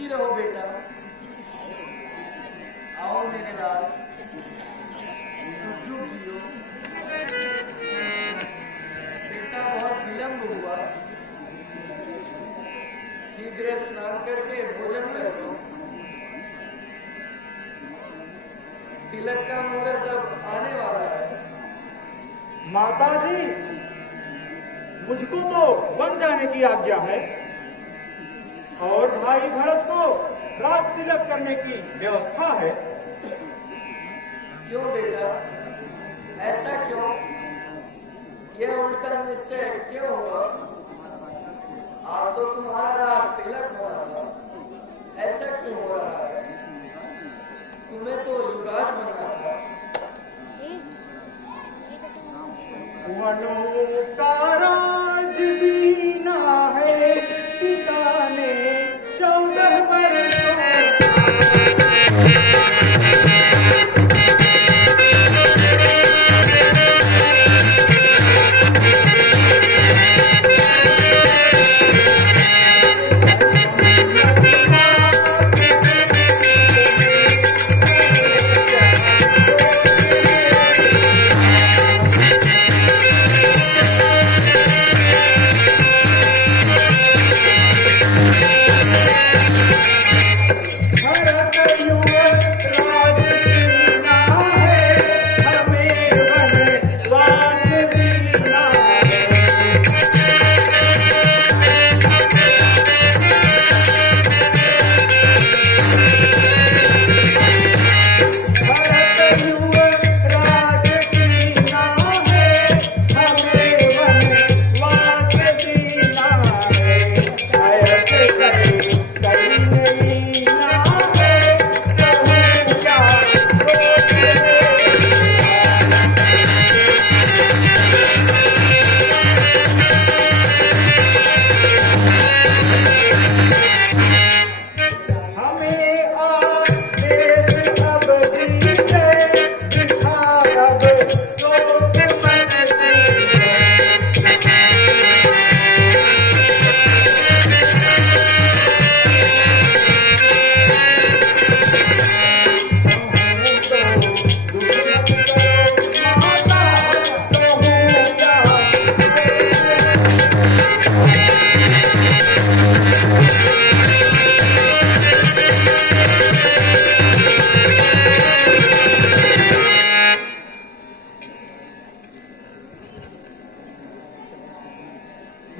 सुखी रहो बेटा। आओ मेरे लाल, जुग जियो। बेटा बहुत विलम्ब हुआ, शीघ्र स्नान करके भोजन कर लो। तिलक का मुहूर्त अब आने वाला है। माता जी, मुझको तो वन जाने की आज्ञा है और भाई भरत को राज तिलक करने की व्यवस्था है। क्यों बेटा, ऐसा क्यों? यह उल्टा निश्चय क्यों हुआ? आज तो तुम्हारा राज तिलक होना था, ऐसा क्यों हो रहा है? तुम्हें तो युवराज बनना था। वनों का राज दीना है, पिता ने 14 वर्षों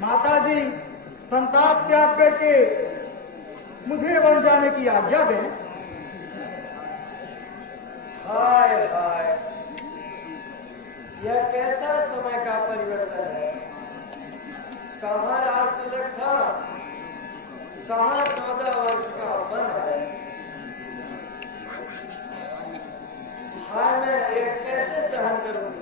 माता जी, संताप त्याग करके मुझे वन जाने की आज्ञा दें। हाय हाय, यह कैसा समय का परिवर्तन है। कहाँ राज तिलक था, कहाँ 14 वर्ष का वन है। हाय, मैं यह कैसे सहन करूंगी।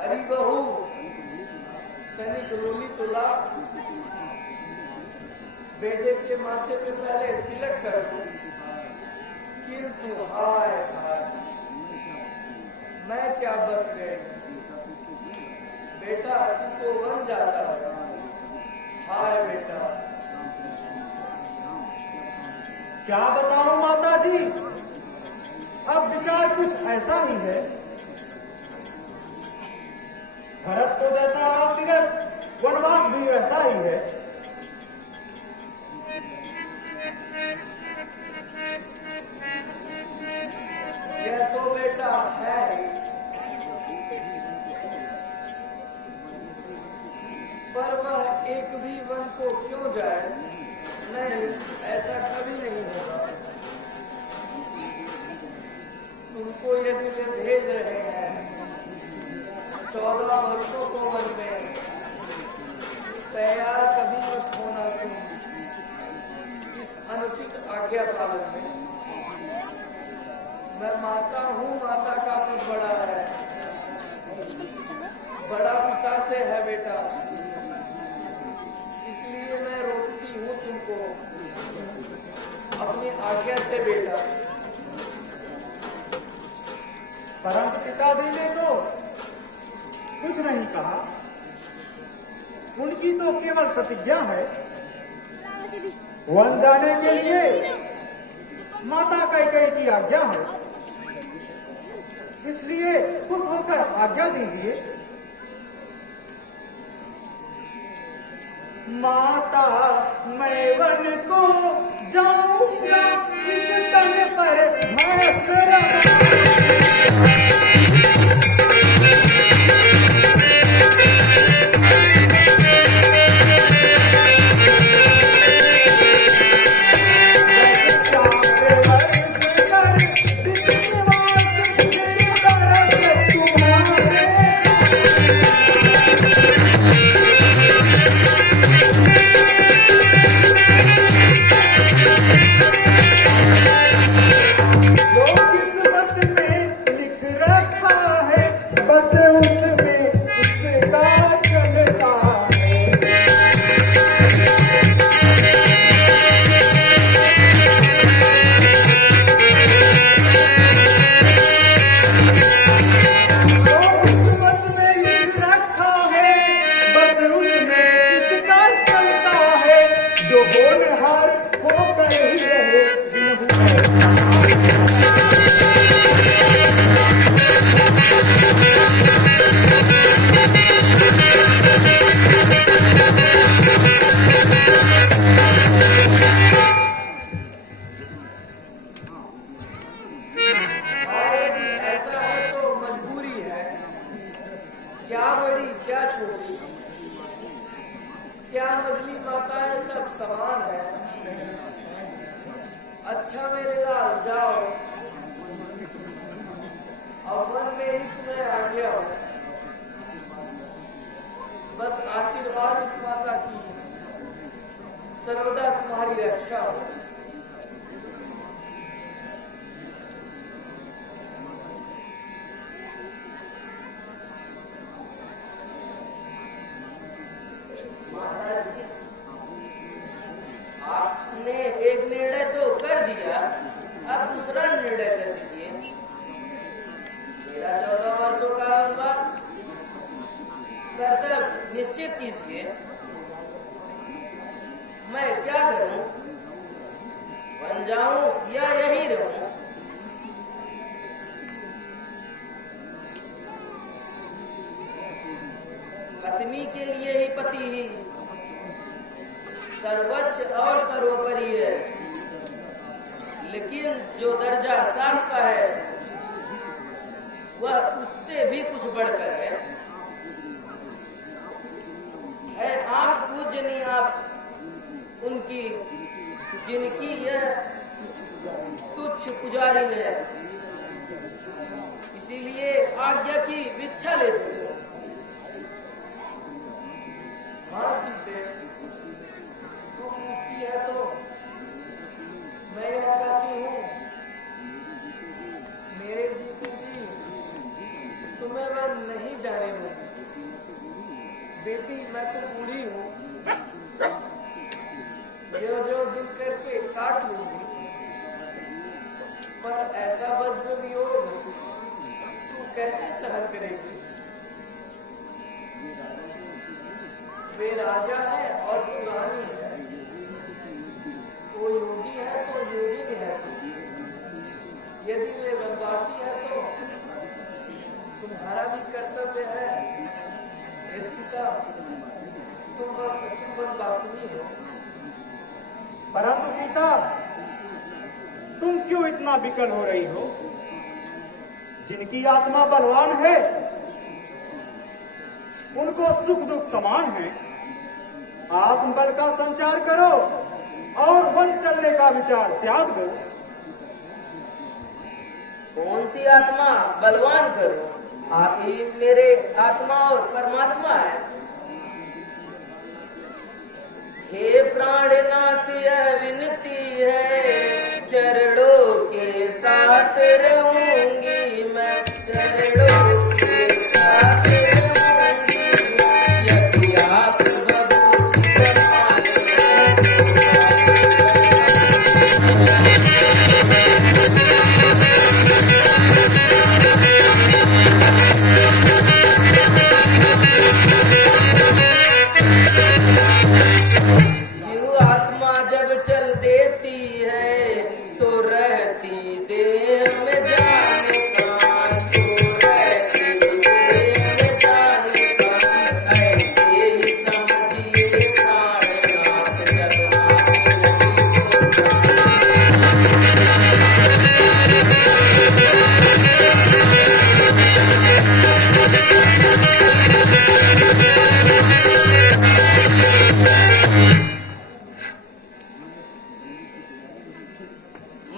अरे बहू, तनिक रोली तुला, बेटे के माथे पे पहले तिलक कर दो। किंतु हाय हाय, मैं क्या बच गई। बेटा तू तो वन जाता है। हाय बेटा। क्या बताऊं माता जी, अब विचार कुछ ऐसा ही है। भरत को जैसा राज तिलक, वनवास भी वैसा ही है। यह तो बेटा है, पर वह एक भी वन को क्यों जाए? नहीं, ऐसा कभी नहीं होगा। तुमको यदि वे भेज रहे हैं 14 वर्षों को वन में, तैयार कभी मत होना तुम इस अनुचित आज्ञा पालन में। मैं माता हूँ, माता का कुछ बड़ा है, बड़ा पिता से है बेटा, इसलिए मैं रोकती हूँ तुमको अपनी आज्ञा से बेटा। परंतु पिताजी ने तो कुछ नहीं कहा। उनकी तो केवल प्रतिज्ञा है। वन जाने के लिए माता कैकेयी की आज्ञा है, इसलिए खुश होकर आज्ञा दीजिए। माता मैं वन को जाऊंगा, इस तन पर भैंस क्या मजली माताएं सब समान है। अच्छा मेरे लाल जाओ, और वन में ही तुम्हें आज्ञा हो। बस आशीर्वाद इस माता की सर्वदा तुम्हारी रक्षा हो। आपने एक निर्णय तो कर दिया, अब दूसरा निर्णय कर दीजिए। मेरा 14 वर्षों का वनवास कर्तव्य निश्चित कीजिए। मैं क्या करूं, वन जाऊं या यहीं रहूं? पत्नी के लिए ही पति ही सर्वस्व और सर्वोपरि है, लेकिन जो दर्जा सास का है वह उससे भी कुछ बढ़कर है। आप पूजनी आप उनकी जिनकी यह तुच्छ पुजारी में है, इसीलिए आज्ञा की भिक्षा लेती हूँ। हाँ सीते, तू पूछती है तो मैं यह कहती हूँ, मेरे जीते जी तुम्हें वह नहीं जाने दूंगी। बेटी मैं तो बूढ़ी हूँ, जो दिन करके काट लूंगी, पर ऐसा वज्र वियोग तू कैसे सहन करेगी? वे राजा है और पुरानी है, वो योगी है तो योगी में है। यदि वे वनवासी है तो तुम्हारा भी कर्तव्य है। सीता तुम वनवासिनी हो। परंतु सीता, तुम क्यों इतना विकल हो रही हो? जिनकी आत्मा बलवान है उनको सुख दुख समान है। आत्मबल का संचार करो और वन चलने का विचार त्याग दो। कौन सी आत्मा बलवान करो? आप ही मेरे आत्मा और परमात्मा है। हे प्राणनाथ यह विनती है, चरणों के साथ रहूंगी मैं, चरणों के साथ रहूंगी। यदि आप भगवती आत्मा जब चल देती है तो रहती देह में जान प्राण, तो रहती देह में जान प्राण। ऐसे ही समझिए सारनाथ जगन्नाथ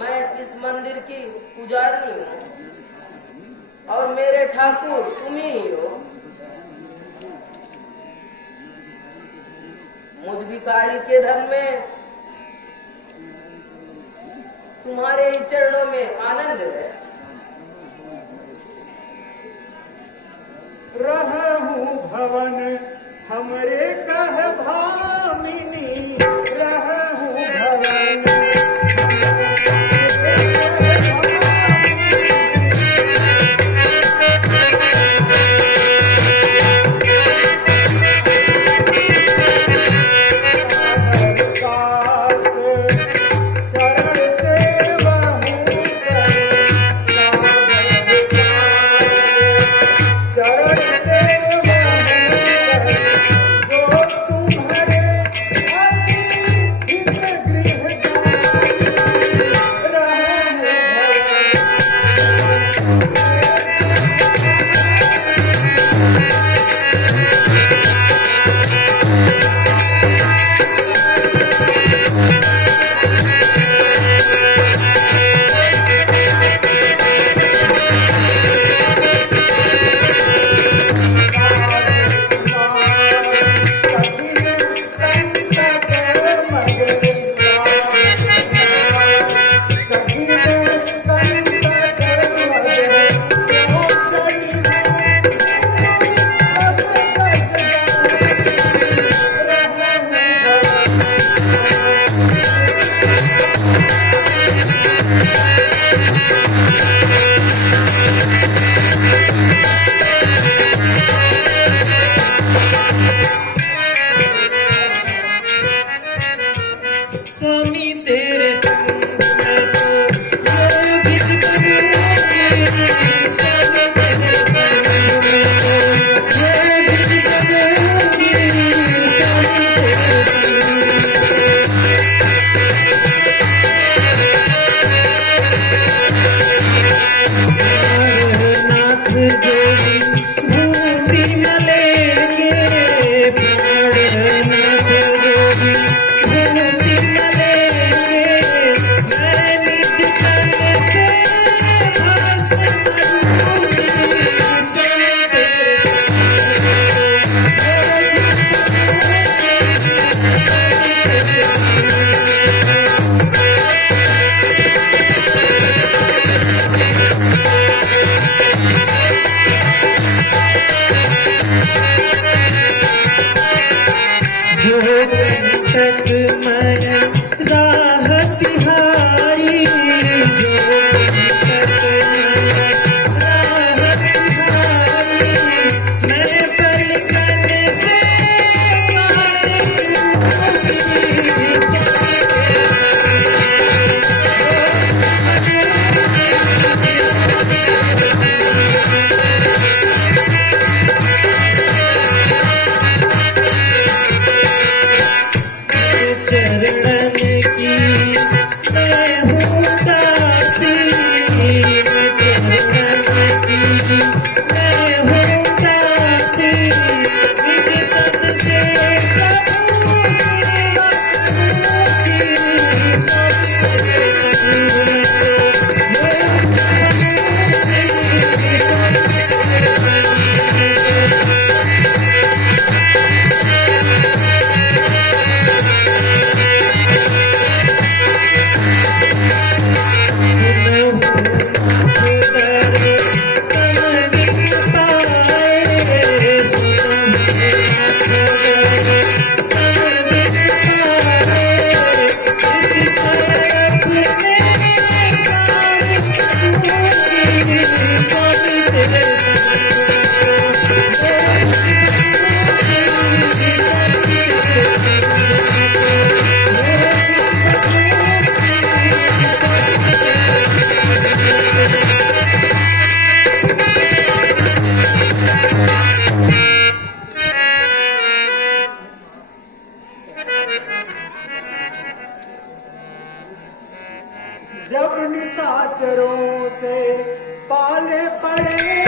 मैं इस मंदिर की पुजारनी हूँ और मेरे ठाकुर तुम ही हो। मुझ भिखारी के धन में तुम्हारे ही चरणों में आनंद है। रहूं भवन हमरे कह भामिनी, रहूं भवन जब निशाचरों से पाले पड़ेंगे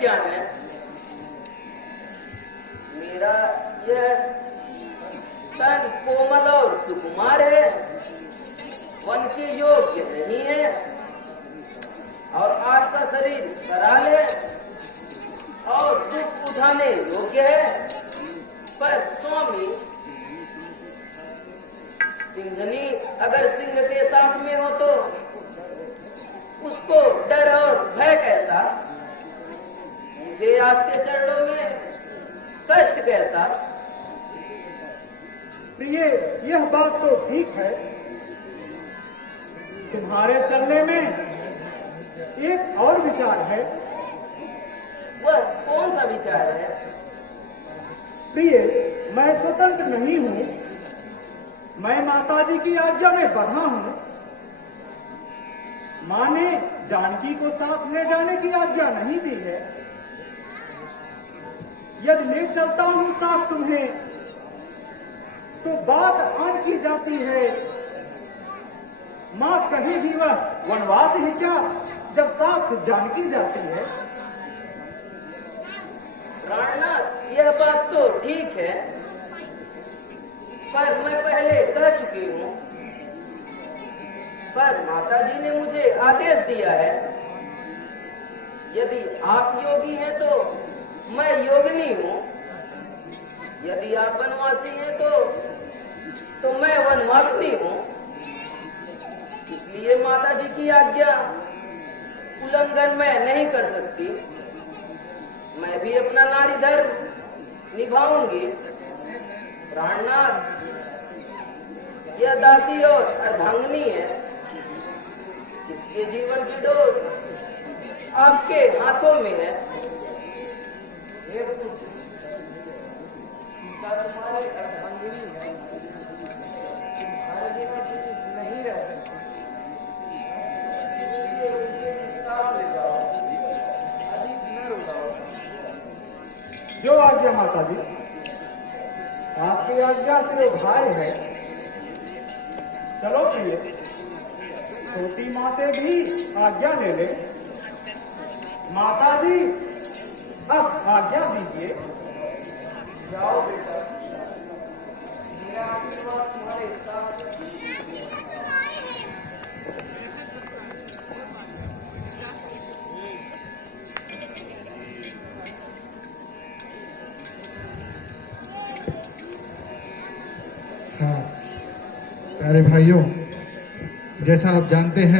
क्या है? मेरा यह तन कोमल और सुकुमार है, वन के योग्य नहीं है, और आपका शरीर कराल है और दुख उठाने योग्य है। पर स्वामी, सिंघनी अगर सिंह के साथ में हो तो उसको डर और भय कैसा, मुझे आपके चरणों में कष्ट कैसा? प्रिय, यह बात तो ठीक है, तुम्हारे चलने में एक और विचार है। वह कौन सा विचार है? प्रिय, मैं स्वतंत्र नहीं हूँ, मैं माताजी की आज्ञा में बंधा हूँ। माँ ने जानकी को साथ ले जाने की आज्ञा नहीं दी है। यदि ले चलता हूँ साथ तुम्हें तो बात आन की जाती है। माँ कहीं भी वह वनवास ही क्या, जब साथ जानकी जाती है। प्राणनाथ, यह बात तो ठीक है, पर मैं पहले कह चुकी हूँ, पर माताजी ने मुझे आदेश दिया है, यदि आप योगी हैं तो मैं योगिनी हूँ, यदि आप वनवासी हैं तो मैं वनवासिनी हूँ। इसलिए माताजी की आज्ञा उल्लंघन मैं नहीं कर सकती। मैं भी अपना नारी धर्म निभाऊंगी। प्राणनाथ, यह दासी और अर्धांगिनी है, इसके जीवन की डोर आपके हाथों में है। सीता तुम्हारी अर्धांगिनी है, तुम्हारे बिना नहीं रह सकती, इसलिए इसे साथ ले जाओ, अधिक न रुलाओ। जो आज्ञा माताजी, आपकी आज्ञा से वो भाई है। चलो प्रिय, छोटी माँ से भी आज्ञा ले ले। माताजी, अब आज्ञा दीजिए। जाओ बेटा, मेरा आशीर्वाद तुम्हारे साथ है। हाँ प्यारे भाइयों, जैसा आप जानते हैं